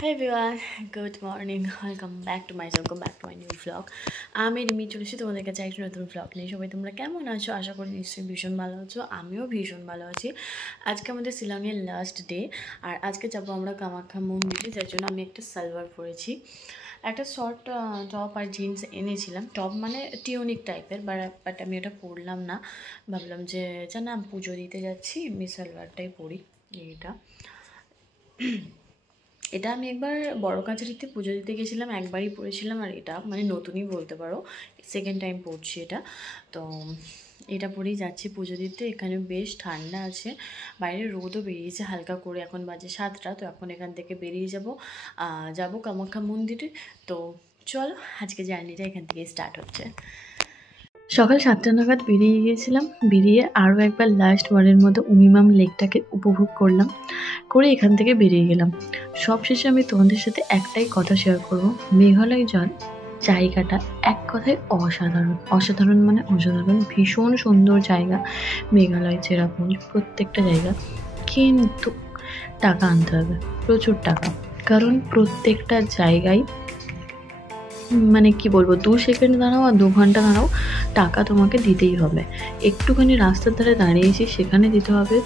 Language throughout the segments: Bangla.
Hi everyone, good morning. Welcome back to my new vlog. আমি রিমি চলেছি তোমাদের কাছে একটা নতুন vlog নিয়ে। সবাই তোমরা কেমন আছো? আশা করি নিশ্চয়ই ভীষণ ভালো আছো। আমিও ভীষণ ভালো আছি। আজকে আমাদের শিলংয়ের লাস্ট ডে, আর আজকে যাবো আমরা কামাখ্যা মন্দিরে, যার জন্য আমি একটা সালোয়ার পরেছি, একটা শর্ট টপ আর জিন্স এনেছিলাম। টপ মানে টিউনিক টাইপের, বাট আমি ওটা পরলাম না। ভাবলাম যে জানা পুজো দিতে যাচ্ছি, আমি সালোয়ারটাই পরি। এটা আমি একবার বড় কাছারিতে পুজো দিতে গেছিলাম, একবারই পরেছিলাম, আর এটা মানে নতুনই বলতে পারো, সেকেন্ড টাইম পরছি এটা। তো এটা পরেই যাচ্ছি পুজো দিতে। এখানে বেশ ঠান্ডা আছে, বাইরে রোদও বেরিয়েছে হালকা করে, এখন বাজে 7টা। তো এখন এখান থেকে বেরিয়ে যাব কামাখ্যা মন্দিরে। তো চলো, আজকে জার্নিটা এখান থেকে স্টার্ট হচ্ছে। সকাল 7টা নাগাদ বেরিয়ে গিয়েছিলাম, বেরিয়ে আরও একবার লাস্ট বারের মতো উমিমাম লেকটাকে উপভোগ করলাম, করে এখান থেকে বেরিয়ে গেলাম। সবশেষে আমি তোমাদের সাথে একটাই কথা শেয়ার করব, মেঘালয় জায়গাটা এক কথায় অসাধারণ মানে অসাধারণ, ভীষণ সুন্দর জায়গা মেঘালয়, চেরাপুঞ্জি, প্রত্যেকটা জায়গা। কিন্তু টাকা আনতে হবে, প্রচুর টাকা, কারণ প্রত্যেকটা জায়গায় মানে কি বলবো, 2 সেকেন্ড দাঁড়াও আর 2 ঘন্টা দাঁড়াও, টাকা তোমাকে দিতেই হবে। একটুখানি রাস্তার ধারে দাঁড়িয়েছি, সেখানে দিতে হবে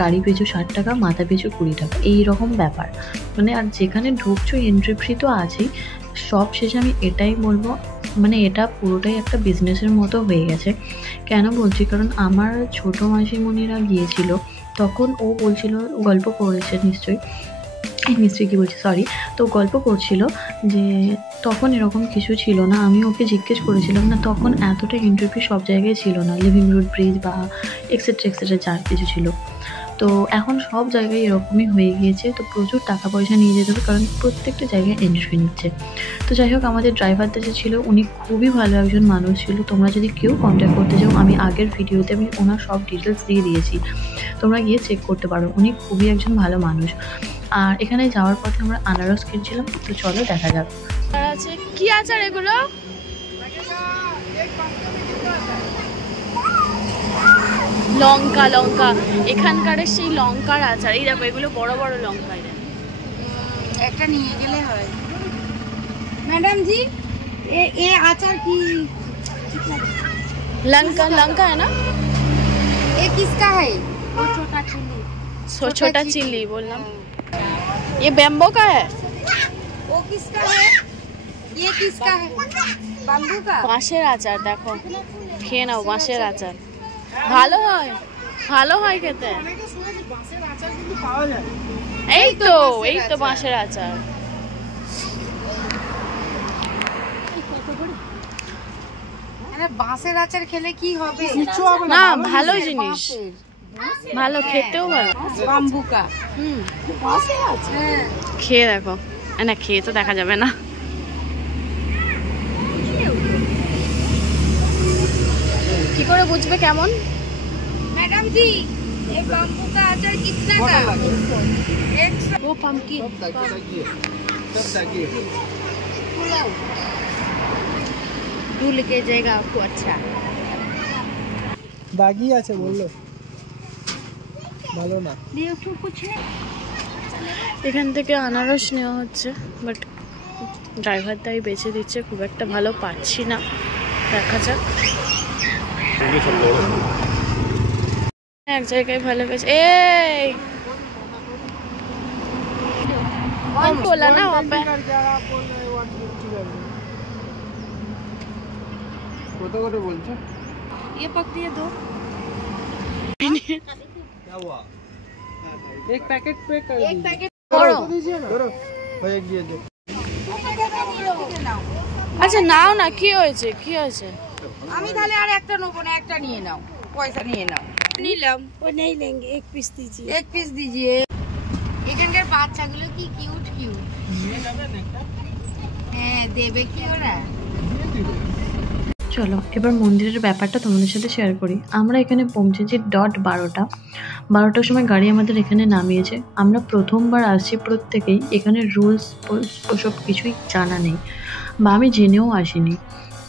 গাড়ি পিছু 60 টাকা, মাথা পিছু 20 টাকা, এই রকম ব্যাপার। মানে আর যেখানে ঢুকছো এন্ট্রি ফি তো আছেই। সব শেষে আমি এটাই বলবো, মানে এটা পুরোটাই একটা বিজনেসের মতো হয়ে গেছে। কেন বলছি, কারণ আমার ছোটো মাসিমণিরা গিয়েছিল, তখন ও বলছিল, গল্প করেছে নিশ্চয়ই কি বলছি, সরি। তো গল্প করছিল যে তখন এরকম কিছু ছিল না। আমি ওকে জিজ্ঞেস করেছিলাম না, তখন এতটা এন্ট্রি ফি সব জায়গায় ছিল না, লিভিং রোড ব্রিজ বা এক্সেট্রা যার কিছু ছিল। তো এখন সব জায়গায় এরকমই হয়ে গিয়েছে। তো প্রচুর টাকা পয়সা নিয়ে যেতে হবে, কারণ প্রত্যেকটা জায়গায় এন্ট্রি ফি নিচ্ছে। তো যাই হোক, আমাদের ড্রাইভারটা যে ছিল উনি খুবই ভালো একজন মানুষ ছিল। তোমরা যদি কেউ কন্ট্যাক্ট করতে চাও, আমি আগের ভিডিওতে আমি ওনার সব ডিটেলস দিয়ে দিয়েছি, তোমরা গিয়ে চেক করতে পারো। উনি খুবই একজন ভালো মানুষ। আর এখানে যাওয়ার পথে আমরা আনারস কিনছিলাম, তো চলো দেখা যাক। কি আচার এগুলো? লঙ্কা এখানকার সেই লঙ্কার আচার। এই দেখো, এগুলো বড় বড় লঙ্কা। একটা নিয়ে গেলে হয়। मैडम जी ये आचार की लंका है ना? ये किसका है? छोटा चिल्ली बोलना। ये बैम्बो का है। वो किसका है? ये किसका है? बाम्बू का। বাঁশের আচার দেখো, খেয়ে নাও। বাঁশের আচার ভালো হয় খেতে। এই তো বাঁশের আচার। বাঁশের আচার খেলে কি হবে? না, ভালো জিনিস, ভালো, খেতেও ভালো। বাম্বুকা। খেয়ে দেখো। না, খেয়ে তো দেখা যাবে না। কি করে বুঝবে কেমন? मैडम जी ये बाम्बू का अचार कितना का? वो पम्पकिन दूर लेके जाएगा आपको। अच्छा দাগি আছে বললো, ভালো না। এখান থেকে আনারস নেওয়া হচ্ছে, বাট ড্রাইভার তাই বেছে দিচ্ছে, খুব একটা ভালো পাচ্ছি না, দেখা যাক। এক জায়গায় ভালো পেয়েছে। এই बोला ना वहाँ पे কত করে বলছো? ये पकड़िए दो। क्या हुआ? एक पैकेट पे कर एक पैकेट दीजिए ना। भाई एक दिए दे। আচ্ছা নাও না, কি হয়েছে? আমি তাহলে আর একটা নেব না, একটা নিয়ে নাও, পয়সা নিয়ে নাও। নিলাম। वो नहीं लेंगे, एक पीस दीजिए। एक पीस दीजिए। এখানকার বাচ্চাগুলো কি কিউট। হ্যাঁ, দেবে কি ওরা? চলো এবার মন্দিরের ব্যাপারটা তোমাদের সাথে শেয়ার করি। আমরা এখানে পৌঁছেছি 12টার সময় গাড়ি আমাদের এখানে নামিয়েছে। আমরা প্রথমবার আসছি প্রত্যেকেই, এখানে রুলস ওসব কিছুই জানা নেই, বা আমি জেনেও আসিনি।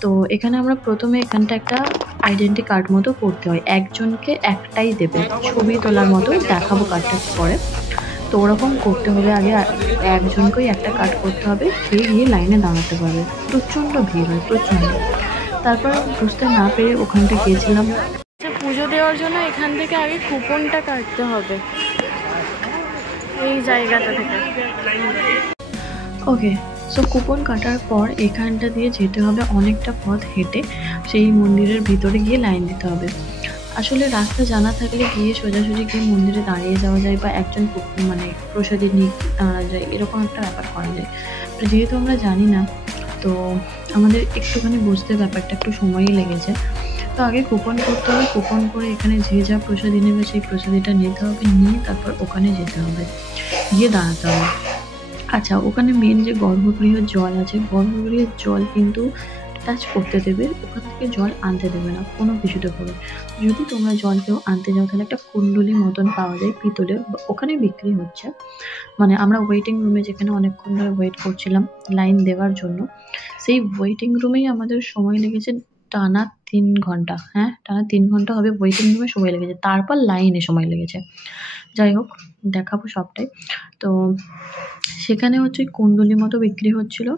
তো এখানে আমরা প্রথমে এখানটা একটা আইডেন্টি কার্ড মতো করতে হয়, একজনকে একটাই দেবে, ছবি তোলার মতো দেখাবো কার্ডটা পরে। তো ওরকম করতে হবে, আগে একজনকেই একটা কার্ড করতে হবে, সেই গিয়ে লাইনে দাঁড়াতে পারবে। প্রচণ্ড ভিড় হয়, প্রচণ্ড। তারপর বুঝতে না পেরে ওখানটা গিয়েছিলাম। আচ্ছা, পুজো দেওয়ার জন্য এখান থেকে আগে কুপনটা কাটতে হবে এই জায়গাটা থেকে। ওকে, সো কুপন কাটার পর এখানটা দিয়ে যেতে হবে অনেকটা পথ হেঁটে, সেই মন্দিরের ভিতরে গিয়ে লাইন দিতে হবে। আসলে রাস্তা জানা থাকলে গিয়ে সোজাসুজি গিয়ে মন্দিরে দাঁড়িয়ে যাওয়া যায়, বা একজন মানে প্রসাদী নিয়ে দাঁড়া যায়, এরকম একটা ব্যাপার করা যায়। যেহেতু আমরা জানি না, তো আমাদের একটুখানি বুঝতে ব্যাপারটা একটু সময়ই লেগেছে। তো আগে কুপন করতে হবে, কুপন করে এখানে যে যা প্রসাদী নেবে সেই প্রসাদীটা নিতে হবে, নিয়ে তারপর ওখানে যেতে হবে, গিয়ে দাঁড়াতে হবে। আচ্ছা, ওখানে মেন যে গর্ভগৃহের জল আছে, গর্ভগৃহের জল কিন্তু টাচ করতে দেবে, ওখান থেকে জল আনতে দেবে না কোনো কিছুতে করে। যদি তোমরা জল কেউ আনতে যাও তাহলে একটা কুণ্ডলি মতন পাওয়া যায় পিতলের, ওখানে বিক্রি হচ্ছে। মানে আমরা ওয়েটিং রুমে যেখানে অনেকক্ষণ ধরে ওয়েট করছিলাম লাইন দেওয়ার জন্য, সেই ওয়েটিং রুমেই আমাদের সময় লেগেছে টানা 3 ঘন্টা। হ্যাঁ, টানা 3 ঘন্টা হবে ওয়েটিং রুমে সময় লেগেছে, তারপর লাইনে সময় লেগেছে। যাই হোক, দেখাবো সবটাই। তো সেখানে হচ্ছে কুণ্ডলি মতো বিক্রি হচ্ছিল।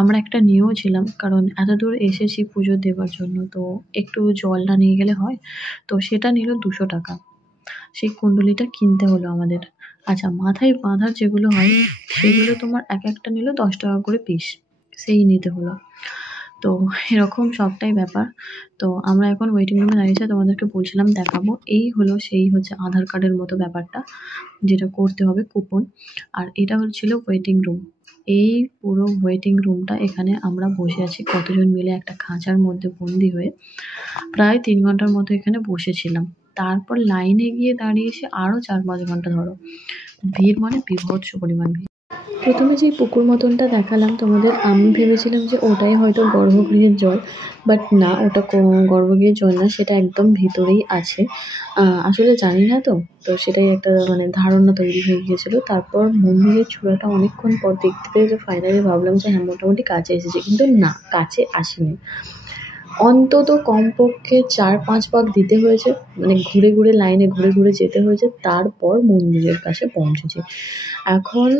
আমরা একটা নিয়েও ছিলাম, কারণ এত দূর এসেছি পুজো দেওয়ার জন্য, তো একটু জল না নিয়ে গেলে হয়। তো সেটা নিল 200 টাকা, সেই কুণ্ডলিটা কিনতে হলো আমাদের। আচ্ছা, মাথায় বাঁধার যেগুলো হয় সেগুলো তোমার এক একটা নিল 10 টাকা করে পিস, সেই নিতে হলো। তো এরকম সবটাই ব্যাপার। তো আমরা এখন ওয়েটিং রুমে দাঁড়িয়েছি, তোমাদেরকে বলছিলাম দেখাবো। এই হলো সেই হচ্ছে আধার কার্ডের মতো ব্যাপারটা, যেটা করতে হবে কুপন। আর এটা হচ্ছিল ওয়েটিং রুম। এই পুরো ওয়েটিং রুমটা, এখানে আমরা বসে আছি কতজন মিলে একটা খাঁচার মধ্যে বন্দি হয়ে, প্রায় 3 ঘন্টার মতো এখানে বসেছিলাম। তারপর লাইনে গিয়ে দাঁড়িয়েছি আরও 4-5 ঘন্টা ধরো। ভিড় মানে বীভৎস পরিমাণ ভিড়। প্রথমে যেই পুকুর মতনটা দেখালাম তোমাদের, আমি ভেবেছিলাম যে ওটাই হয়তো গর্ভগৃহের জল, বাট না, ওটা গর্ভগৃহের জল না, সেটা একদম ভিতরেই আছে। আসলে জানি না, তো সেটাই একটা মানে ধারণা তৈরি হয়ে গিয়েছিলো। তারপর মন্দিরের চূড়াটা অনেকক্ষণ পর দেখতে পেয়ে যে ফাইনালি ভাবলাম যে হ্যাঁ, মোটামুটি কাছে এসেছে, কিন্তু না, কাছে আসেনি। অন্তত কমপক্ষে 4-5 পাক দিতে হয়েছে, মানে ঘুরে ঘুরে লাইনে ঘুরে ঘুরে যেতে হয়েছে, তারপর মন্দিরের কাছে পৌঁছেছি। এখন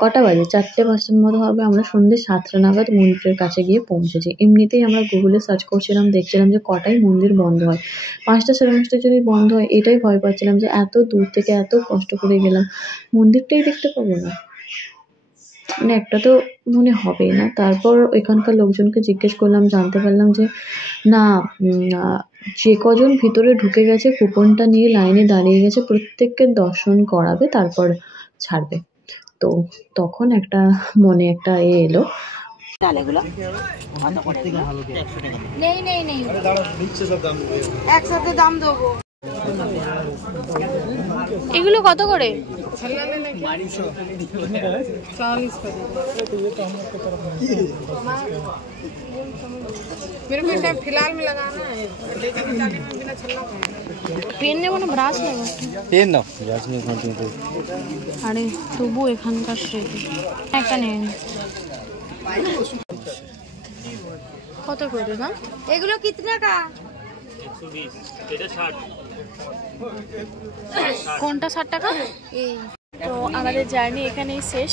কটা বাজে? 4টে-5টার মতো হবে। আমরা সন্ধ্যে 7টা নাগাদ মন্দিরের কাছে গিয়ে পৌঁছেছি। এমনিতেই আমরা গুগলে সার্চ করছিলাম, দেখছিলাম যে কটায় মন্দির বন্ধ হয়। 5টা, 5:30 যদি বন্ধ হয়, এটাই ভয় পাচ্ছিলাম যে এত দূর থেকে এত কষ্ট করে গেলাম, মন্দিরটাই দেখতে পাবো না, মানে একটা তো মনে হবেই না। তারপর এখানকার লোকজনকে জিজ্ঞেস করলাম, জানতে পারলাম যে না, যে কজন ভিতরে ঢুকে গেছে কুপনটা নিয়ে লাইনে দাঁড়িয়ে গেছে, প্রত্যেককে দর্শন করাবে, তারপর ছাড়বে। তো তখন একটা মনে একটা এলো। নেই একসাথে দাম দেবো। এগুলো কত করে? मेरे को फिलहाल में लगाना है, পেন নেবো না ব্রাশ নেবো? পেন নাও, ব্রাশ নিয়ে তো। আরে তবু এখানকার স্মৃতি একটা নিয়ে নি। কত করে না এগুলো কিতনা কা? 120, এটা 60। কোনটা 60 টাকা? এই তো আমাদের জার্নি এখানেই শেষ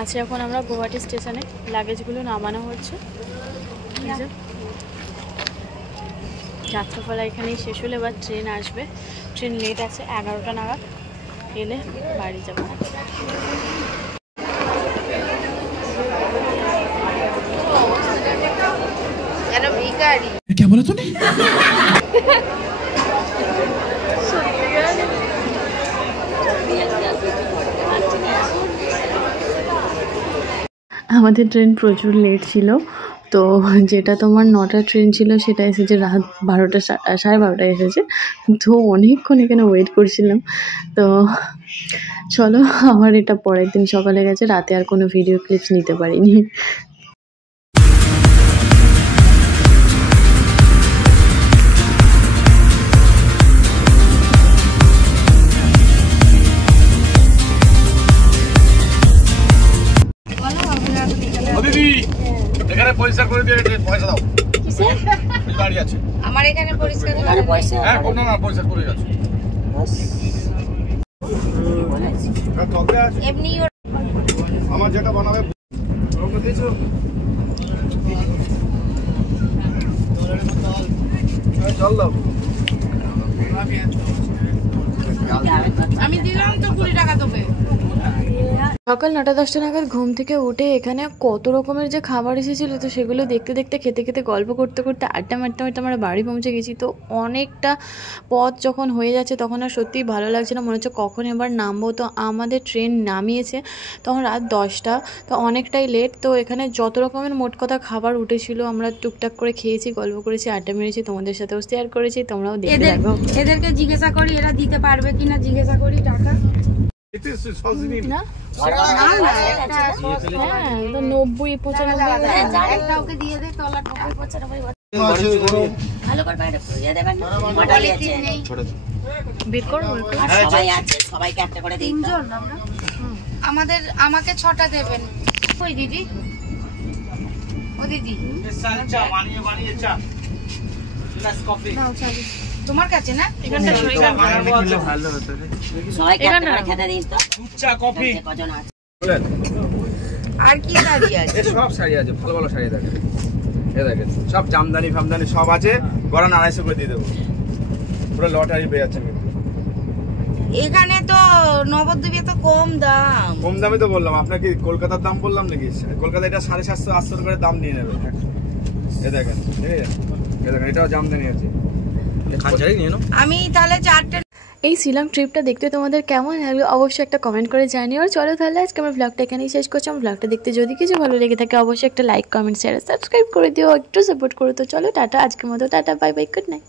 আছে। এখন আমরা গুয়াহাটি স্টেশনে লাগেজগুলো নামানো হচ্ছে। যাত্রাপালা এখানেই শেষ হলে এবার ট্রেন আসবে। ট্রেন লেট আছে, 11টা নাগাদ এলে বাড়ি যাবো। যেন ভিখারি। क्या बोला तूने? আমাদের ট্রেন প্রচুর লেট ছিল। তো যেটা তোমার 9টার ট্রেন ছিল সেটা এসেছে রাত 12টা, 12:30টায় এসেছে। তো অনেকক্ষণ এখানে ওয়েট করছিলাম। তো চলো, আমার এটা পরের দিন সকালে গেছে, রাতে আর কোনো ভিডিও ক্লিপস নিতে পারিনি। এখানে পরিষ্কার করে দিয়ে পয়সা দাও। কিসের গাড়ি আছে আমার এখানে পরিষ্কার করে পয়সা? হ্যাঁ, কোনো না, পরিষ্কার করে যাচ্ছে। এমনি আমার যেটা বানাবে জল দাও। আমি দিলাম তো 20 টাকা তোকে। সকাল 9-10টা নাগাদ ঘুম থেকে উঠে এখানে কত রকমের যে খাবার এসেছিলো, তো সেগুলো দেখতে দেখতে খেতে খেতে গল্প করতে করতে আড্ডা মারতে মারতে আমরা বাড়ি পৌঁছে গেছি। তো অনেকটা পথ যখন হয়ে যাচ্ছে তখন আর সত্যিই ভালো লাগছে না, মনে হচ্ছে কখন এবার নামবো। তো আমাদের ট্রেন নামিয়েছে তখন রাত 10টা, তো অনেকটাই লেট। তো এখানে যত রকমের মোট কথা খাবার উঠেছিল আমরা টুকটাক করে খেয়েছি, গল্প করেছি, আড্ডা মেরেছি, তোমাদের সাথেও শেয়ার করেছি, তোমরাও দেখে দেখো। এদেরকে জিজ্ঞাসা করি এরা দিতে পারবে কিনা, জিজ্ঞাসা করি টাকা। না হ্যাঁ, তো 90-95 ওকে দিয়ে দে তলা 95 ভালো করে বাইরে পুড়িয়ে দেবেন না মডেল নেই বের করো। আর সবাই আছে, সবাইকে একটা করে দিন তো। আমাকে 6টা দেবেন। কই দিদি? ও দিদি চা বানিয়ে চা প্লাস কফি। নাও চাবি তোমার কাছে না? এখানটা ভালো হতো রে। সবাইকে একটা করে খেতে দিন তো। চা কফি কজন আছে? আর কি শাড়ি আছে? সব শাড়ি আছে, ভালো ভালো শাড়ি দেখেন, এ দেখেন সব জামদানি ফামদানি সব আছে। গড়ান 250 করে দিয়ে দেবো, পুরো লটারি পেয়ে যাচ্ছেন। কিন্তু এখানে তো নবদ্বীপে তো কম দাম। কম দামে তো বললাম আপনাকে, কলকাতার দাম বললাম নাকি? কলকাতায় এটা 750-800 করে দাম নিয়ে নেবে। এ দেখেন, এ দেখেন এটাও জামদানি আছে। আমি তাহলে 4টে। এই শিলং ট্রিপটা দেখতে তোমাদের কেমন লাগলো অবশ্যই একটা কমেন্ট করে জানিও। আর চলো তাহলে আজকে আমার ব্লগটা এখানেই শেষ করছি। আমার ব্লগটা দেখতে যদি কিছু ভালো লেগে থাকে অবশ্যই একটা লাইক, কমেন্ট, শেয়ার, সাবস্ক্রাইব করে দিও, একটু সাপোর্ট করো। তো চলো টাটা, আজকের মতো tata, bye bye, good night.